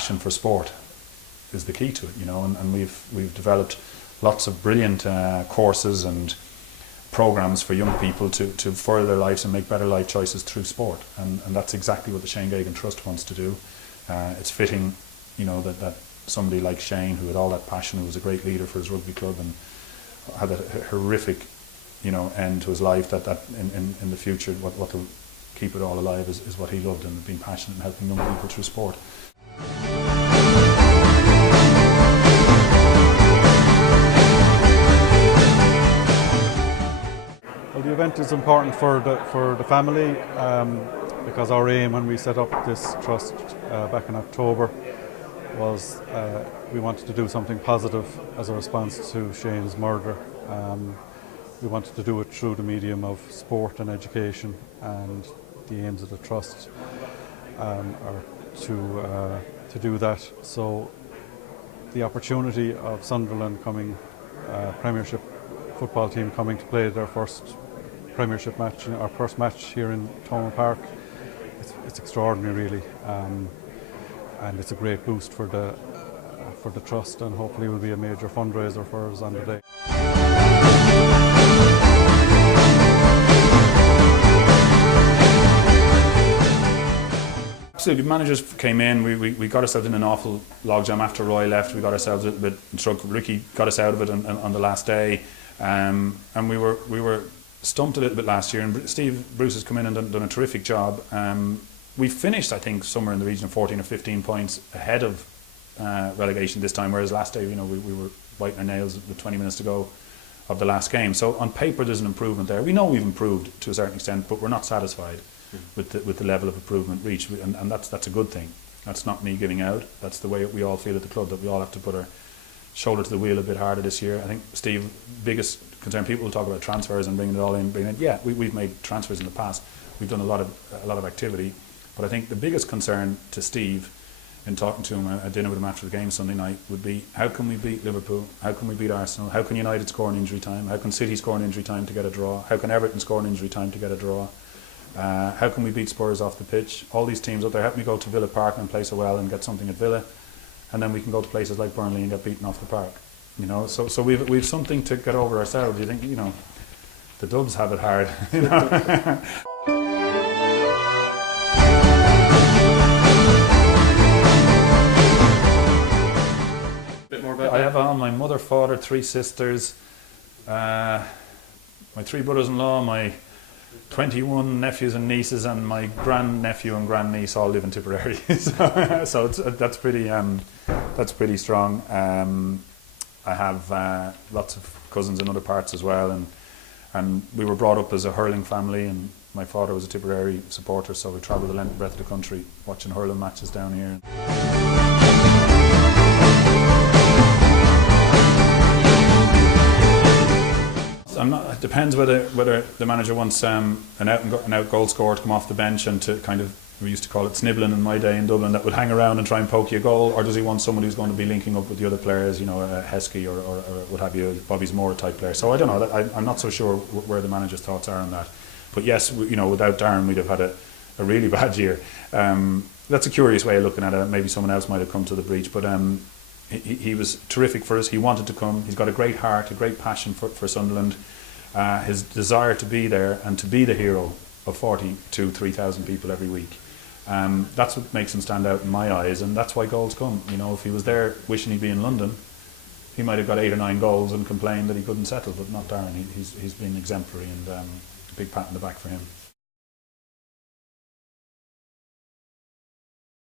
passion for sport is the key to it, you know, and we've developed lots of brilliant courses and programs for young people to further their lives and make better life choices through sport, and that's exactly what the Shane Geoghegan Trust wants to do. It's fitting, you know, that somebody like Shane, who had all that passion, who was a great leader for his rugby club and had a horrific, you know, end to his life, that in the future what will keep it all alive is what he loved, and being passionate and helping young people through sport. Well, the event is important for the family, because our aim when we set up this trust back in October was we wanted to do something positive as a response to Shane's murder. We wanted to do it through the medium of sport and education, and the aims of the trust are to do that. So the opportunity of Sunderland coming, Premiership football team coming to play their first Premiership match, our first match here in Thomond Park, it's extraordinary really, and it's a great boost for the trust, and hopefully will be a major fundraiser for us on the day. Absolutely, managers came in, we got ourselves in an awful logjam after Roy left. We got ourselves a little bit in trouble. Ricky got us out of it on the last day, and we were stumped a little bit last year, and Steve Bruce has come in and done a terrific job. We finished, I think, somewhere in the region of 14 or 15 points ahead of relegation this time, whereas last day, you know, we were biting our nails with 20 minutes to go of the last game. So on paper there's an improvement there. We know we've improved to a certain extent, but we're not satisfied with the level of improvement reached, and that's a good thing. That's not me giving out. That's the way we all feel at the club, that we all have to put our shoulder to the wheel a bit harder this year. I think, Steve, biggest concern, people will talk about transfers and bringing it all in, yeah, we've made transfers in the past. We've done a lot of activity, but I think the biggest concern to Steve, in talking to him at dinner with him after the game Sunday night, would be how can we beat Liverpool, how can we beat Arsenal, how can United score in injury time, how can City score in injury time to get a draw, how can Everton score in injury time to get a draw, how can we beat Spurs off the pitch. All these teams up there, help me go to Villa Park and play so well and get something at Villa, and then we can go to places like Burnley and get beaten off the park, you know. So we've something to get over ourselves. You think, you know, the Dubs have it hard, you know. I have my mother, father, 3 sisters, my 3 brothers-in-law, my 21 nephews and nieces, and my grandnephew and grandniece all live in Tipperary. so that's pretty strong. I have lots of cousins in other parts as well, and we were brought up as a hurling family, and my father was a Tipperary supporter, so we travelled the length and breadth of the country watching hurling matches down here. It depends whether the manager wants an out goal scorer to come off the bench and to kind of, we used to call it snibbling in my day in Dublin, that would hang around and try and poke you a goal, or does he want someone who's going to be linking up with the other players, you know, Heskey or what have you, Bobby's Moore type player. So I don't know, I'm not so sure where the manager's thoughts are on that. But yes, you know, without Darren we'd have had a really bad year. That's a curious way of looking at it. Maybe someone else might have come to the breach, but he was terrific for us. He wanted to come. He's got a great heart, a great passion for Sunderland. His desire to be there and to be the hero of 3,000 people every week. That's what makes him stand out in my eyes, and that's why goals come. You know, if he was there wishing he'd be in London, he might have got 8 or 9 goals and complained that he couldn't settle, but not Darren. He's been exemplary, and a big pat on the back for him.